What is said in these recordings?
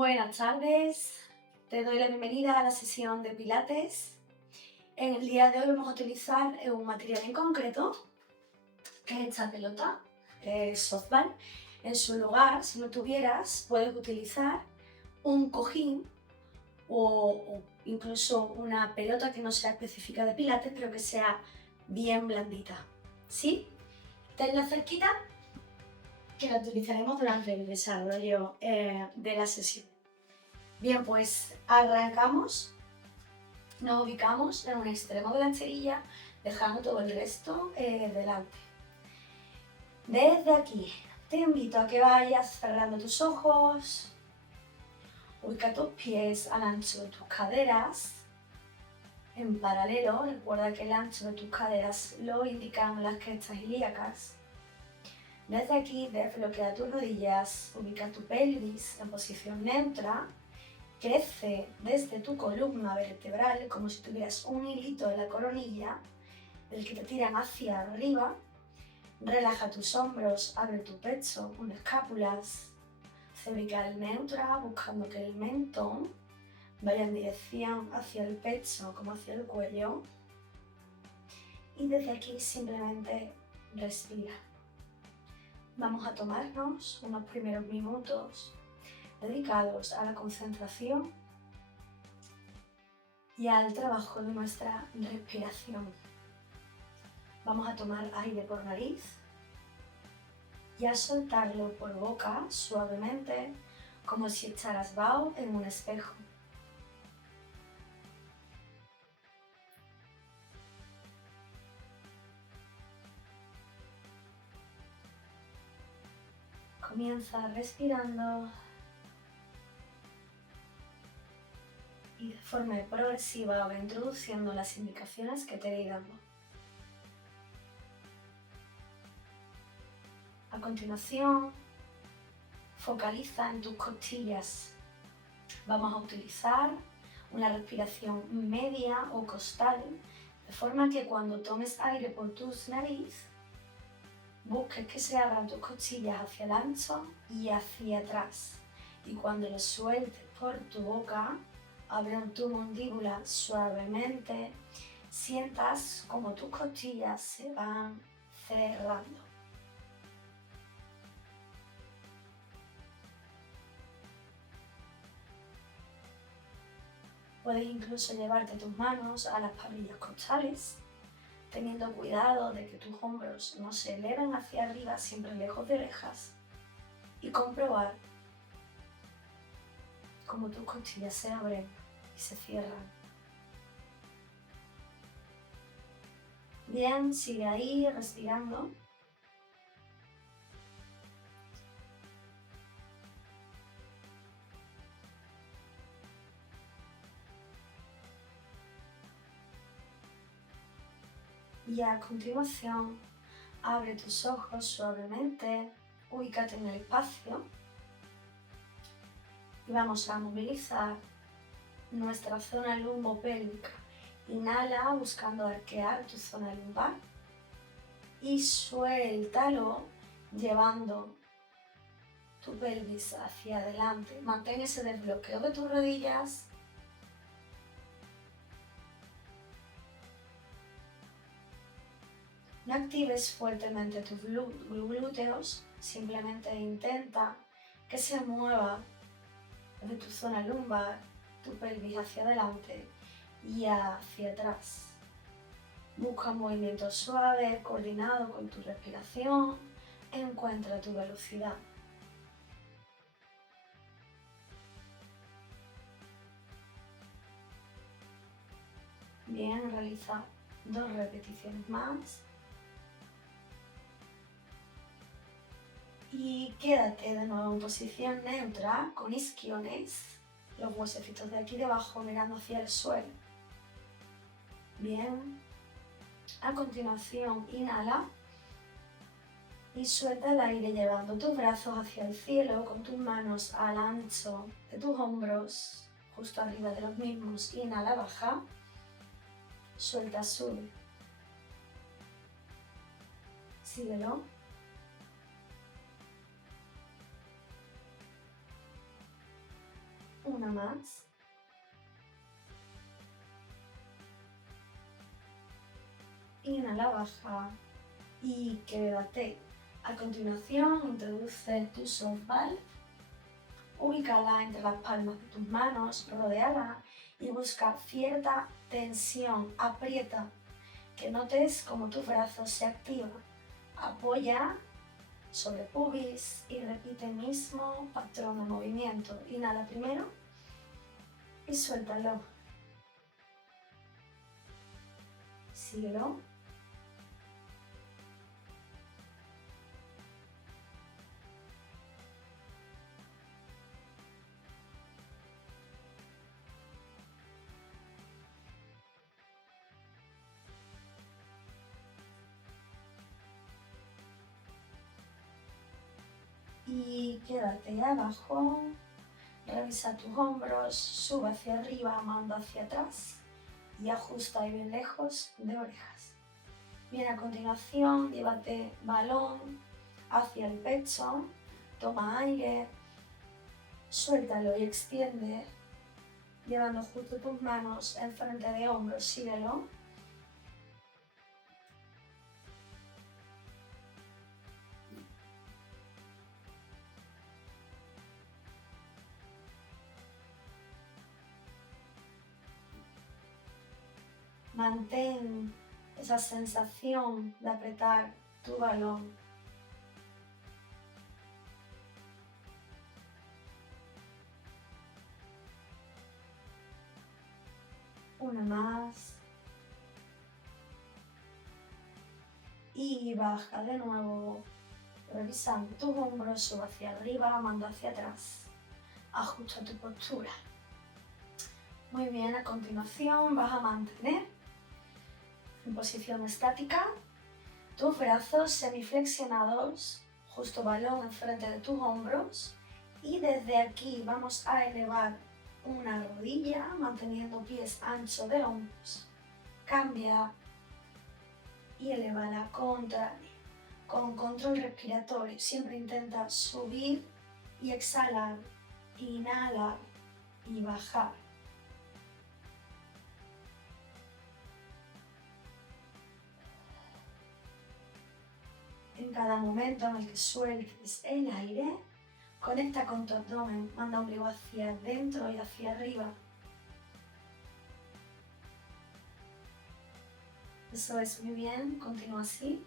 Buenas tardes, te doy la bienvenida a la sesión de Pilates. En el día de hoy vamos a utilizar un material en concreto, que es esta pelota, softball. En su lugar, si no tuvieras, puedes utilizar un cojín o incluso una pelota que no sea específica de Pilates, pero que sea bien blandita. ¿Sí? Tenla cerquita, que la utilizaremos durante el desarrollo de la sesión. Bien, pues arrancamos, nos ubicamos en un extremo de la esterilla, dejando todo el resto delante. Desde aquí, te invito a que vayas cerrando tus ojos, ubica tus pies al ancho de tus caderas, en paralelo. Recuerda que el ancho de tus caderas lo indican las crestas ilíacas. Desde aquí, desbloquea tus rodillas, ubica tu pelvis en posición neutra. Crece desde tu columna vertebral como si tuvieras un hilito en la coronilla del que te tiran hacia arriba. Relaja tus hombros, abre tu pecho con escápulas, cervical neutra, buscando que el mentón vaya en dirección hacia el pecho como hacia el cuello. Y desde aquí simplemente respira. Vamos a tomarnos unos primeros minutos dedicados a la concentración y al trabajo de nuestra respiración. Vamos a tomar aire por nariz y a soltarlo por boca suavemente, como si echaras vaho en un espejo. Comienza respirando y de forma progresiva va introduciendo las indicaciones que te iré dando. A continuación, focaliza en tus costillas. Vamos a utilizar una respiración media o costal, de forma que cuando tomes aire por tu nariz, busques que se abran tus costillas hacia el ancho y hacia atrás. Y cuando lo sueltes por tu boca, abre tu mandíbula suavemente, sientas como tus costillas se van cerrando. Puedes incluso llevarte tus manos a las palillas costales, teniendo cuidado de que tus hombros no se eleven hacia arriba, siempre lejos de orejas, y comprobar cómo tus costillas se abren y se cierran. Bien, sigue ahí respirando. Y a continuación, abre tus ojos suavemente, ubícate en el espacio y vamos a movilizar nuestra zona lumbopélvica. Inhala buscando arquear tu zona lumbar y suéltalo llevando tu pelvis hacia adelante. Mantén ese desbloqueo de tus rodillas. No actives fuertemente tus glúteos, simplemente intenta que se mueva de tu zona lumbar, tu pelvis hacia adelante y hacia atrás. Busca un movimiento suave, coordinado con tu respiración. Encuentra tu velocidad. Bien, realiza 2 repeticiones más. Y quédate de nuevo en posición neutra, con isquiones, los huesecitos de aquí debajo mirando hacia el suelo. Bien. A continuación, inhala y suelta el aire llevando tus brazos hacia el cielo con tus manos al ancho de tus hombros, justo arriba de los mismos. Inhala, baja. Suelta, sube. Síguelo. Una más. Inhala, baja y quédate. A continuación, introduce tu soft valve. Ubícala entre las palmas de tus manos, rodéala y busca cierta tensión. Aprieta, que notes cómo tus brazos se activan. Apoya sobre pubis y repite el mismo patrón de movimiento. Inhala primero y suéltalo. Síguelo. Y quédate abajo, revisa tus hombros, sube hacia arriba, manda hacia atrás y ajusta ahí bien lejos de orejas. Bien, a continuación, llévate balón hacia el pecho, toma aire, suéltalo y extiende, llevando justo tus manos enfrente de hombros, síguelo. Mantén esa sensación de apretar tu balón. Una más. Y baja de nuevo, revisando tus hombros, sube hacia arriba, manda hacia atrás. Ajusta tu postura. Muy bien, a continuación vas a mantener en posición estática tus brazos semiflexionados, justo balón enfrente de tus hombros, y desde aquí vamos a elevar una rodilla manteniendo pies anchos de hombros. Cambia y eleva la contraria. Con control respiratorio siempre intenta subir y exhalar, inhalar y bajar. En cada momento en el que sueltes el aire, conecta con tu abdomen, manda ombligo hacia adentro y hacia arriba. Eso es, muy bien, continúa así.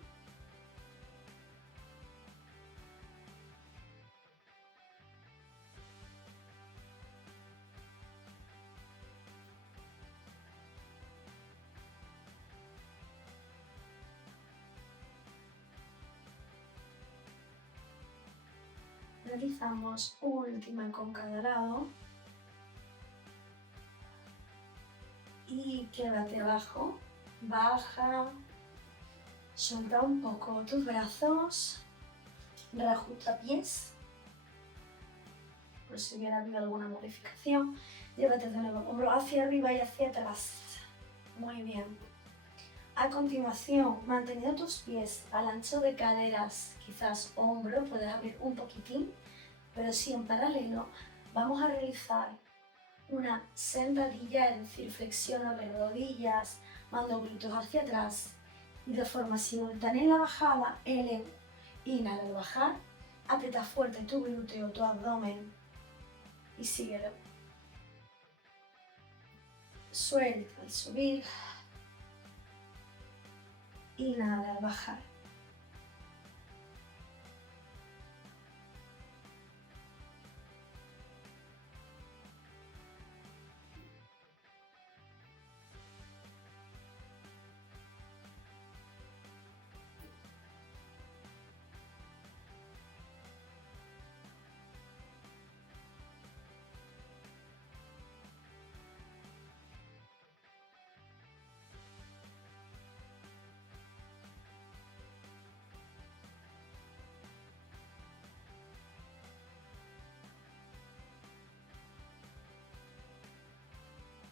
Realizamos última con cada lado. Y quédate abajo. Baja. Suelta un poco tus brazos. Reajusta pies. Por si hubiera habido alguna modificación. Llévate de nuevo hombro hacia arriba y hacia atrás. Muy bien. A continuación, manteniendo tus pies al ancho de caderas, quizás hombro, puedes abrir un poquitín, pero sí en paralelo, vamos a realizar una sentadilla, es decir, flexiono de rodillas, mando glúteos hacia atrás y de forma simultánea en la bajada, elevo. Inhala al bajar, aprieta fuerte tu glúteo, tu abdomen y síguelo. Suelta al subir. Inhala al bajar.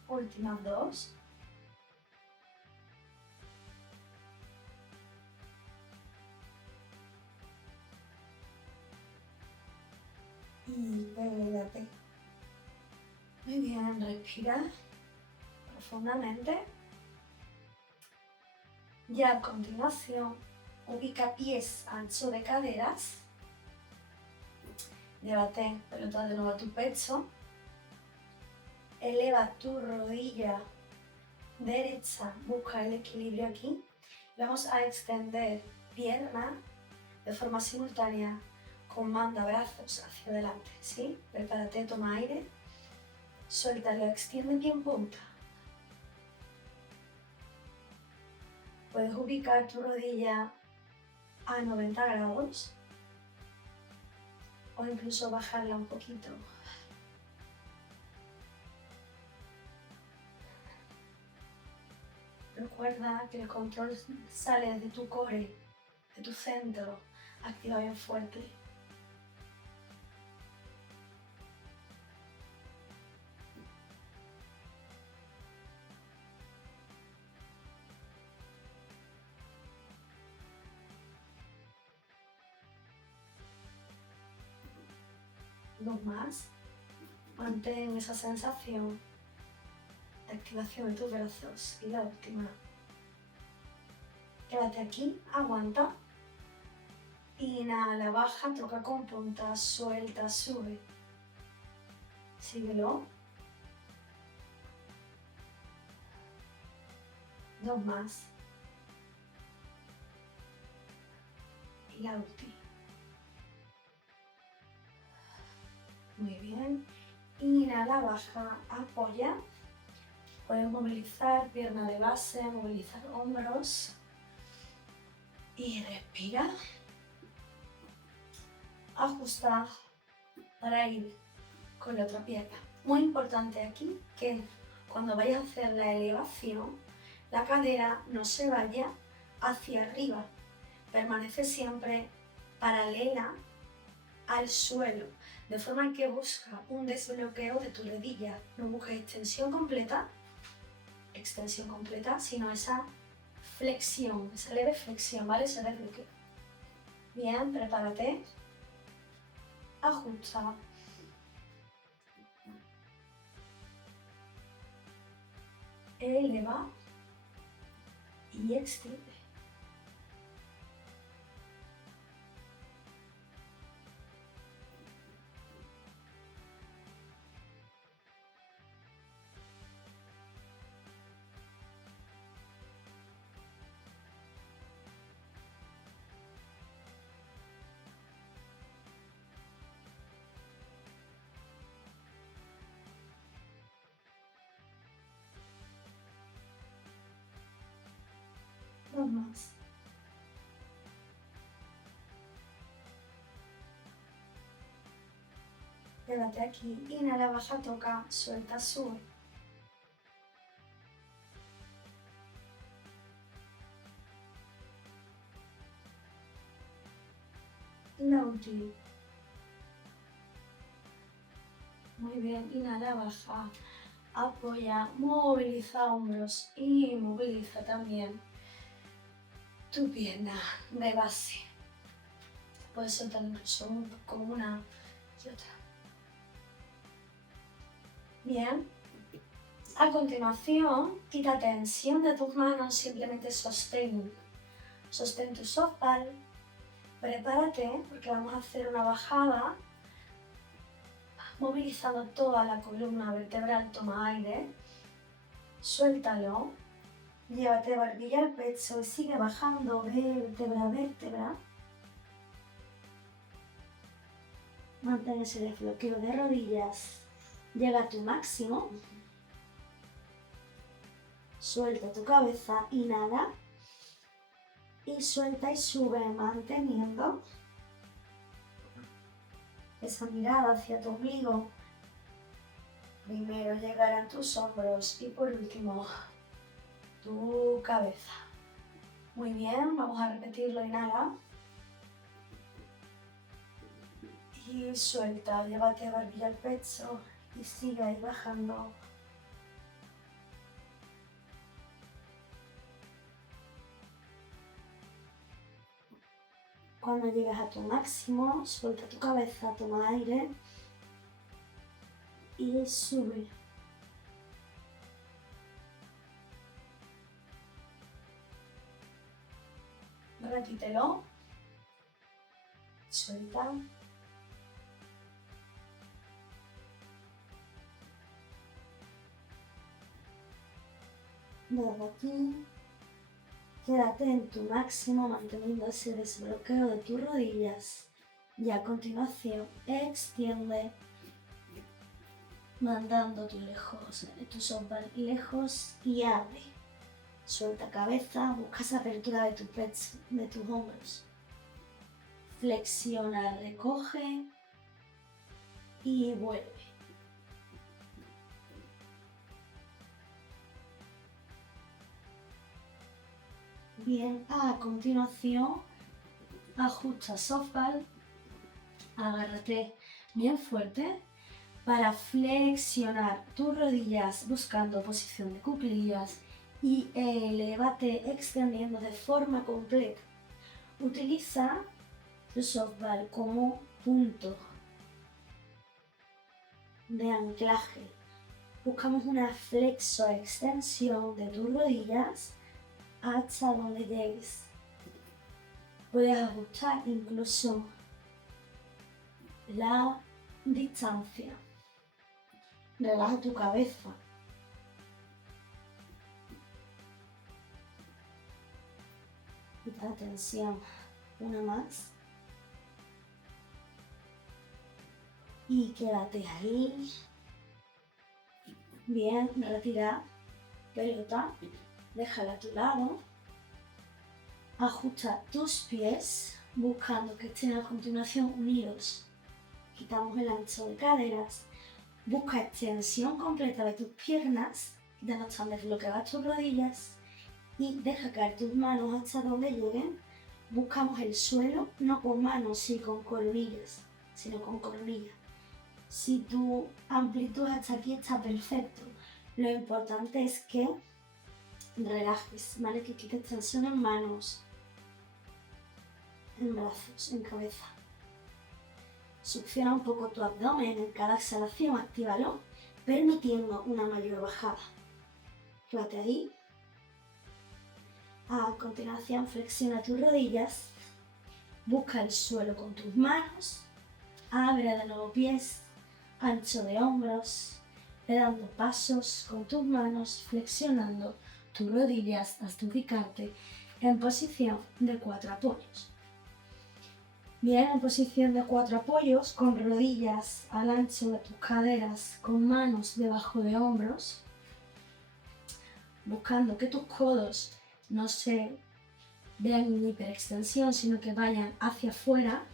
Últimas dos. Y quédate. bien, respira profundamente. Y a continuación, ubica pies ancho de caderas. Llévate pelota de nuevo a tu pecho. Eleva tu rodilla derecha, busca el equilibrio aquí. Vamos a extender pierna de forma simultánea con manda brazos hacia adelante, ¿sí? Prepárate, toma aire, suéltalo, extiende pie en punta. Puedes ubicar tu rodilla a 90 grados o incluso bajarla un poquito. Recuerda que el control sale de tu core, de tu centro, activa bien fuerte. Dos más. Mantén esa sensación de activación de tus brazos y la última. Quédate aquí, aguanta. Inhala, baja, toca con punta, suelta, sube. Síguelo. Dos más. Y la última. Muy bien. Inhala, baja, apoya. Puedes movilizar pierna de base, movilizar hombros. Y respira. Ajusta para ir con la otra pierna. Muy importante aquí que cuando vayas a hacer la elevación, la cadera no se vaya hacia arriba. Permanece siempre paralela al suelo, de forma que busca un desbloqueo de tu rodilla. No busques extensión completa, sino esa flexión, esa leve flexión, ¿vale? Ese desbloqueo. Bien, prepárate. Ajusta. Eleva y extiende. Dos más. Quédate aquí. Inhala, baja, toca, suelta, sube. La última. Muy bien. Inhala, baja. Apoya, moviliza hombros y moviliza también tu pierna de base. Puedes soltar incluso con una y otra. Bien. A continuación, quita tensión de tus manos, simplemente sostén tu sofá. Prepárate porque vamos a hacer una bajada movilizando toda la columna vertebral. Toma aire, suéltalo, llévate barbilla al pecho y sigue bajando vértebra a vértebra. Mantén ese desbloqueo de rodillas, llega a tu máximo. Suelta tu cabeza, inhala y suelta y sube manteniendo esa mirada hacia tu ombligo. Primero llegarán tus hombros y por último tu cabeza. Muy bien, vamos a repetirlo, inhala. Y suelta, llévate barbilla al pecho y sigue ahí bajando. Cuando llegues a tu máximo, suelta tu cabeza, toma aire y sube. repítelo. Suelta. Desde aquí, quédate en tu máximo manteniendo ese desbloqueo de tus rodillas y a continuación extiende mandando tu softball lejos y abre. Suelta cabeza, busca esa apertura de tu pecho, de tus hombros. Flexiona, recoge y vuelve. Bien, a continuación ajusta softball, agárrate bien fuerte para flexionar tus rodillas buscando posición de cuclillas y elévate extendiendo de forma completa. Utiliza tu softball como punto de anclaje. Buscamos una flexo-extensión de tus rodillas hasta donde llegues. Puedes ajustar incluso la distancia. Relaja tu cabeza. Quita la tensión. Una más. Y quédate ahí. Bien, retira pelota. Déjala a tu lado. Ajusta tus pies buscando que estén a continuación unidos. Quitamos el ancho de caderas. Busca extensión completa de tus piernas, ya no están desbloqueadas tus rodillas y deja caer tus manos hasta donde lleguen. Buscamos el suelo, no con manos y con coronillas, sino con coronilla. Si tu amplitud hasta aquí está perfecto, lo importante es que relajes, ¿vale? Que quites tensión en manos, en brazos, en cabeza. Succiona un poco tu abdomen en cada exhalación, actívalo, permitiendo una mayor bajada. Quédate ahí. A continuación, flexiona tus rodillas, busca el suelo con tus manos, abre de nuevo pies, ancho de hombros, dando pasos con tus manos, flexionando tus rodillas hasta ubicarte en posición de 4 apoyos. Bien, en posición de 4 apoyos, con rodillas al ancho de tus caderas, con manos debajo de hombros, buscando que tus codos no se vean en hiperextensión, sino que vayan hacia afuera.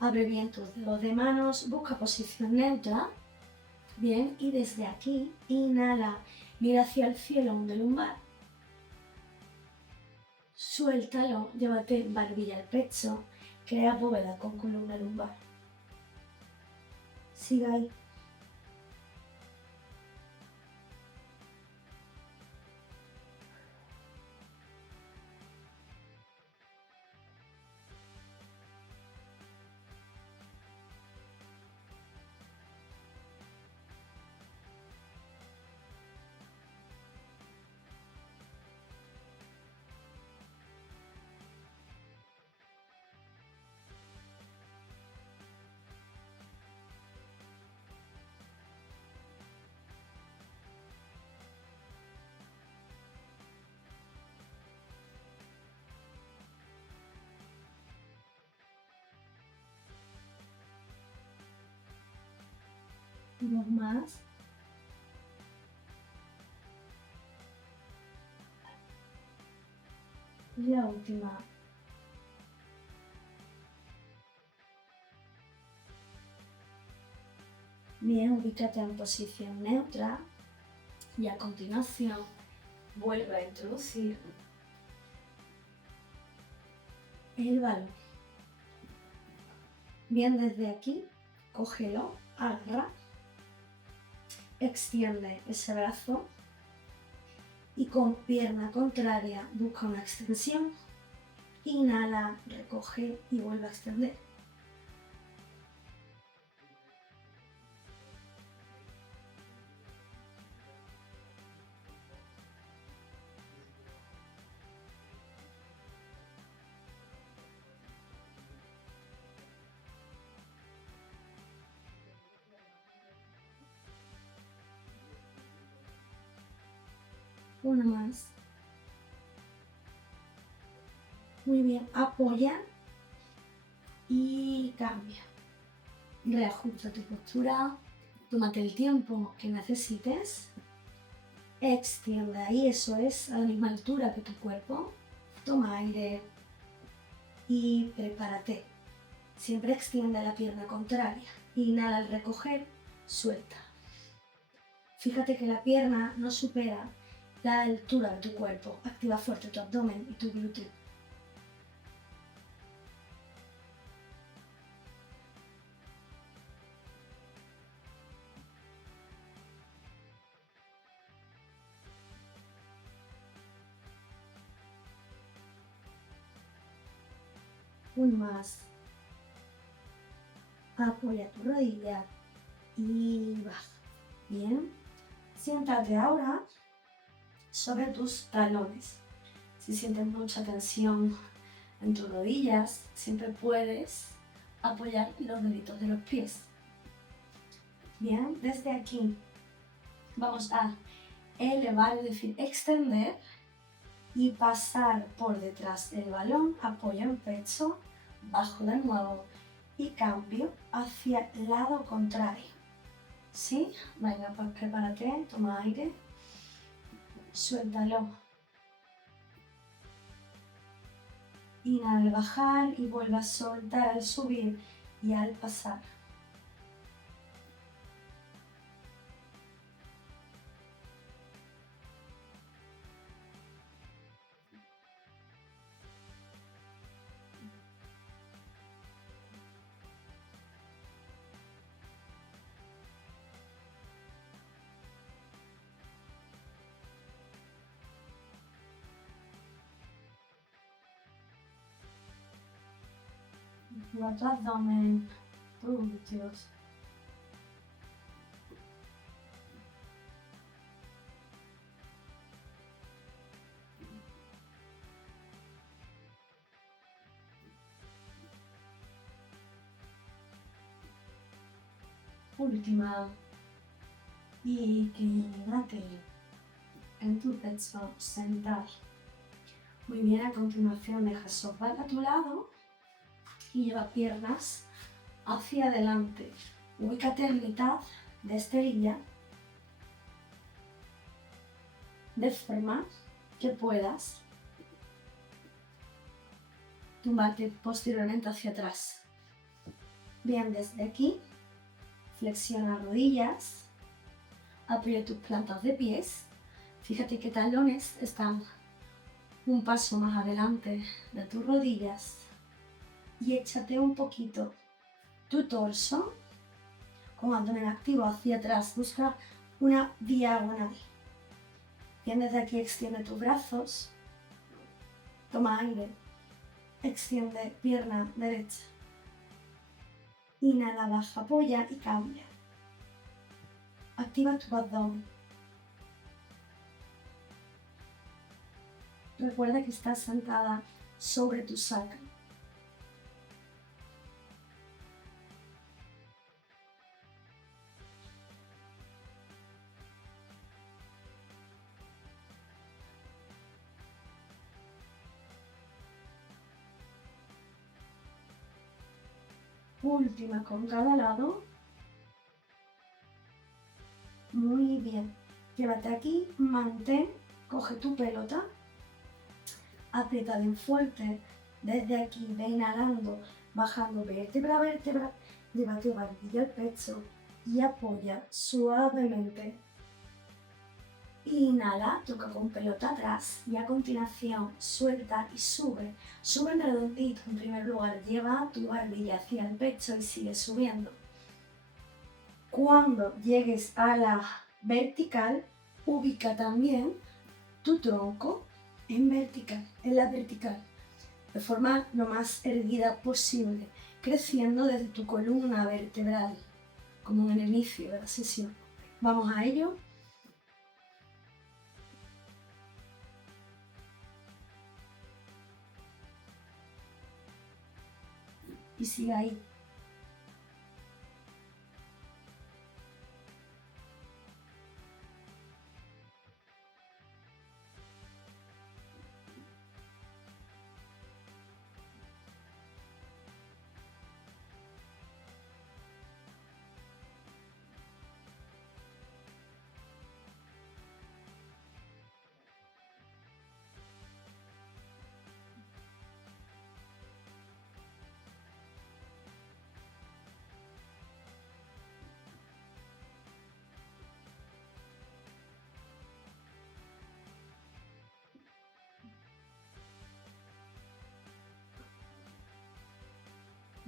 Abre bien tus dedos de manos, busca posición neutra. Bien, y desde aquí, inhala, mira hacia el cielo, hunde lumbar. Suéltalo, llévate barbilla al pecho. Crea bóveda con columna lumbar. Siga ahí. Dos más. Y la última. Bien, ubícate en posición neutra y a continuación vuelve a introducir el balón. Bien, desde aquí, cógelo, agarra, extiende ese brazo y con pierna contraria busca una extensión. Inhala, recoge y vuelve a extender. Una más. Muy bien, apoya y cambia. Reajusta tu postura, tómate el tiempo que necesites. Extiende ahí, eso es, a la misma altura que tu cuerpo. Toma aire y prepárate. Siempre extiende la pierna contraria. Inhala al recoger, suelta. Fíjate que la pierna no supera la altura de tu cuerpo. Activa fuerte tu abdomen y tu glúteo. Uno más. Apoya tu rodilla y baja. Bien. Siéntate ahora sobre tus talones. Si sientes mucha tensión en tus rodillas, siempre puedes apoyar los deditos de los pies. Bien, desde aquí vamos a elevar, es decir, extender y pasar por detrás del balón, apoyo en pecho, bajo de nuevo y cambio hacia el lado contrario. ¿Sí? Venga, pues prepárate, toma aire, suéltalo. Inhala al bajar y vuelve a soltar al subir y al pasar. Activa tu abdomen, tus glúteos. Última. Y quédate en tu pecho sentado. Muy bien, a continuación deja el sofá a tu lado y lleva piernas hacia adelante. Ubícate en mitad de esterilla de forma que puedas tumbarte posteriormente hacia atrás. Bien, desde aquí flexiona rodillas, apoya tus plantas de pies. Fíjate que talones están un paso más adelante de tus rodillas y échate un poquito tu torso con abdomen activo hacia atrás. Busca una diagonal. Bien, desde aquí extiende tus brazos, toma aire, extiende pierna derecha. Inhala, baja, apoya y cambia. Activa tu abdomen. Recuerda que estás sentada sobre tu sacro. Última con cada lado. Muy bien. Llévate aquí, mantén, coge tu pelota, aprieta bien fuerte. Desde aquí, ve inhalando, bajando vértebra a vértebra, lleva tu barbilla al pecho y apoya suavemente. Inhala, toca con pelota atrás y a continuación suelta y sube. Sube en redondito en primer lugar, lleva tu barbilla hacia el pecho y sigue subiendo. Cuando llegues a la vertical, ubica también tu tronco en la vertical, de forma lo más erguida posible, creciendo desde tu columna vertebral, como en el inicio de la sesión. Vamos a ello. Y sigue ahí.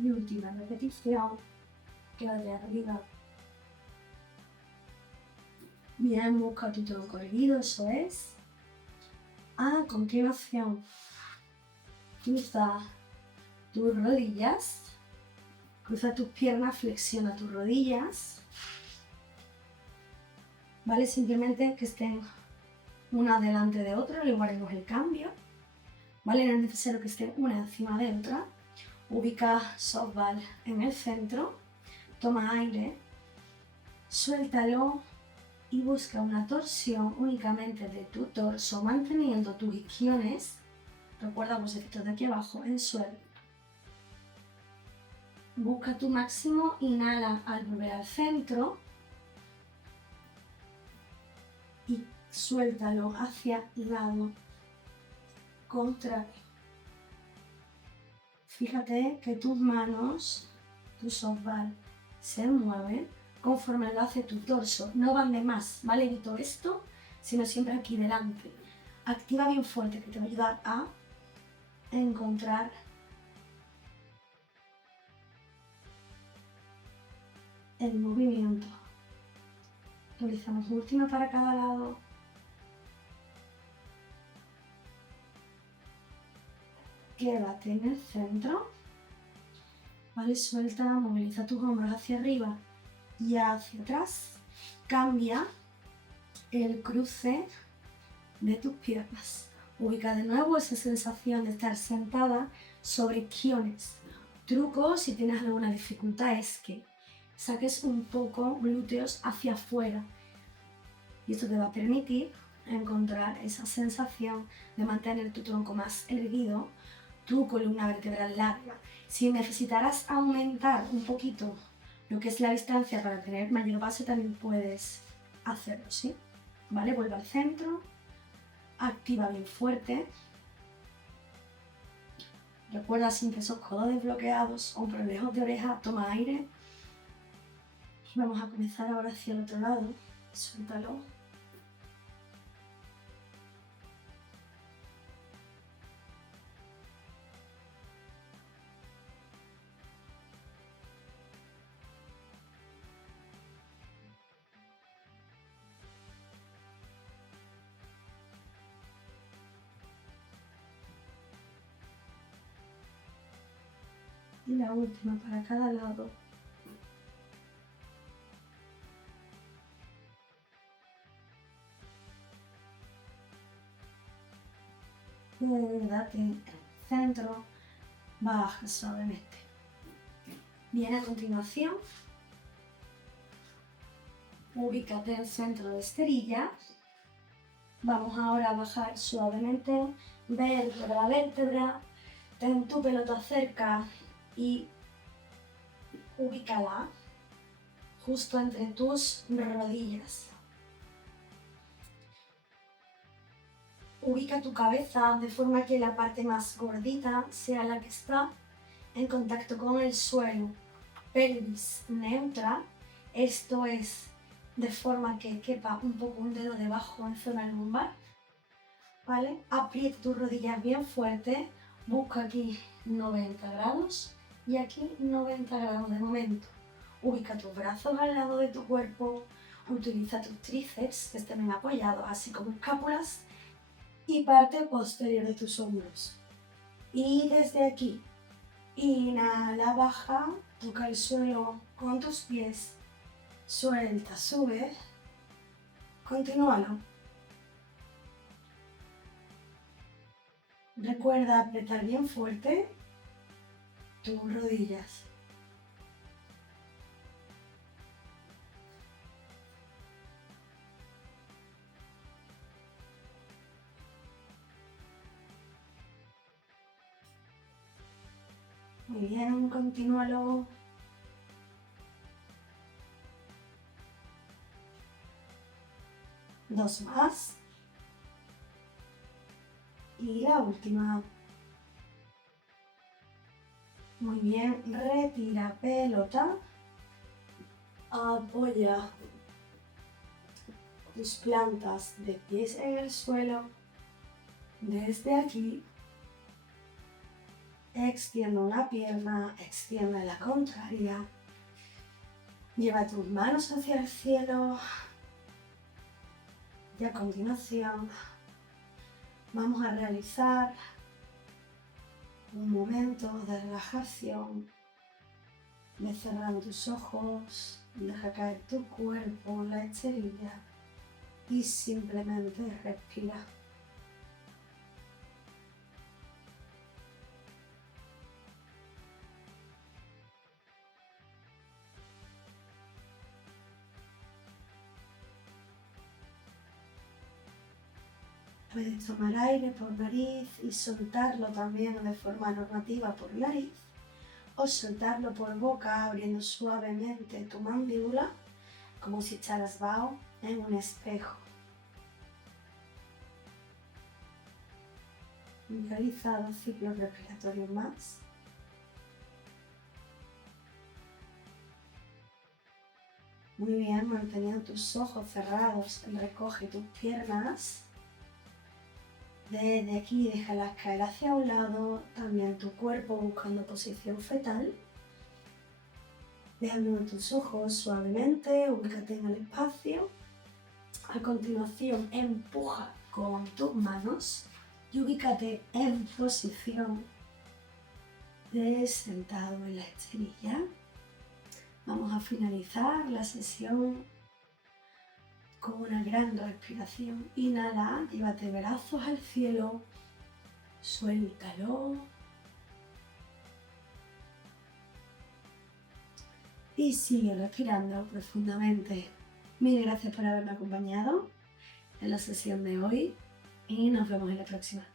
Y última repetición, queda de arriba. Bien, busca tu tronco erguido, eso es. A continuación, cruza tus rodillas, cruza tus piernas, flexiona tus rodillas, ¿vale? Simplemente que estén una delante de otra, luego haremos el cambio, ¿vale? No es necesario que estén una encima de otra. Ubica softball en el centro, toma aire, suéltalo y busca una torsión únicamente de tu torso, manteniendo tus isquiones, recuerda los efectos de aquí abajo, en suelo. Busca tu máximo, inhala al volver al centro y suéltalo hacia el lado contrario. Fíjate que tus manos, tu softball, se mueven conforme lo hace tu torso. No van de más, ¿vale? Evito esto, sino siempre aquí delante. Activa bien fuerte, que te va a ayudar a encontrar el movimiento. Realizamos última para cada lado. Quédate en el centro. Vale, suelta, moviliza tus hombros hacia arriba y hacia atrás. Cambia el cruce de tus piernas. Ubica de nuevo esa sensación de estar sentada sobre isquiones. Truco, si tienes alguna dificultad, es que saques un poco glúteos hacia afuera. Y esto te va a permitir encontrar esa sensación de mantener tu tronco más erguido, tu columna vertebral larga. Si necesitaras aumentar un poquito lo que es la distancia para tener mayor base, también puedes hacerlo, ¿sí? ¿Vale? Vuelve al centro, activa bien fuerte. Recuerda siempre esos codos desbloqueados, hombros lejos de oreja, toma aire. Y vamos a comenzar ahora hacia el otro lado. Suéltalo. Y la última para cada lado. Quédate en el centro, baja suavemente. Bien, a continuación, ubícate en el centro de esterilla. Vamos ahora a bajar suavemente, vértebra a vértebra. Ten tu pelota cerca y ubícala justo entre tus rodillas. Ubica tu cabeza de forma que la parte más gordita sea la que está en contacto con el suelo. Pelvis neutra, esto es de forma que quepa un poco un dedo debajo en zona lumbar. ¿Vale? Aprieta tus rodillas bien fuerte, busca aquí 90 grados y aquí 90 grados de momento. Ubica tus brazos al lado de tu cuerpo, utiliza tus tríceps que estén bien apoyados, así como escápulas y parte posterior de tus hombros. Y desde aquí, inhala, baja, toca el suelo con tus pies, suelta, sube, continúalo. Recuerda apretar bien fuerte tus rodillas. Muy bien, continúalo. Dos más. Y la última. Muy bien, retira pelota. Apoya tus plantas de pies en el suelo. Desde aquí, Extiende una pierna, extiende la contraria. Lleva tus manos hacia el cielo. Y a continuación vamos a realizar un momento de relajación. Ve cerrando tus ojos, deja caer tu cuerpo en la esterilla y simplemente respira. Puedes tomar aire por nariz y soltarlo también de forma normativa por nariz, o soltarlo por boca abriendo suavemente tu mandíbula como si echaras vaho en un espejo. Realiza 2 ciclos respiratorios más. Muy bien, manteniendo tus ojos cerrados, recoge tus piernas. Desde aquí déjalas caer hacia un lado, también tu cuerpo buscando posición fetal. Dejando tus ojos suavemente, ubícate en el espacio. A continuación, empuja con tus manos y ubícate en posición de sentado en la esterilla. Vamos a finalizar la sesión con una gran respiración. Inhala, llévate brazos al cielo, suéltalo. Y sigue respirando profundamente. Mil gracias por haberme acompañado en la sesión de hoy y nos vemos en la próxima.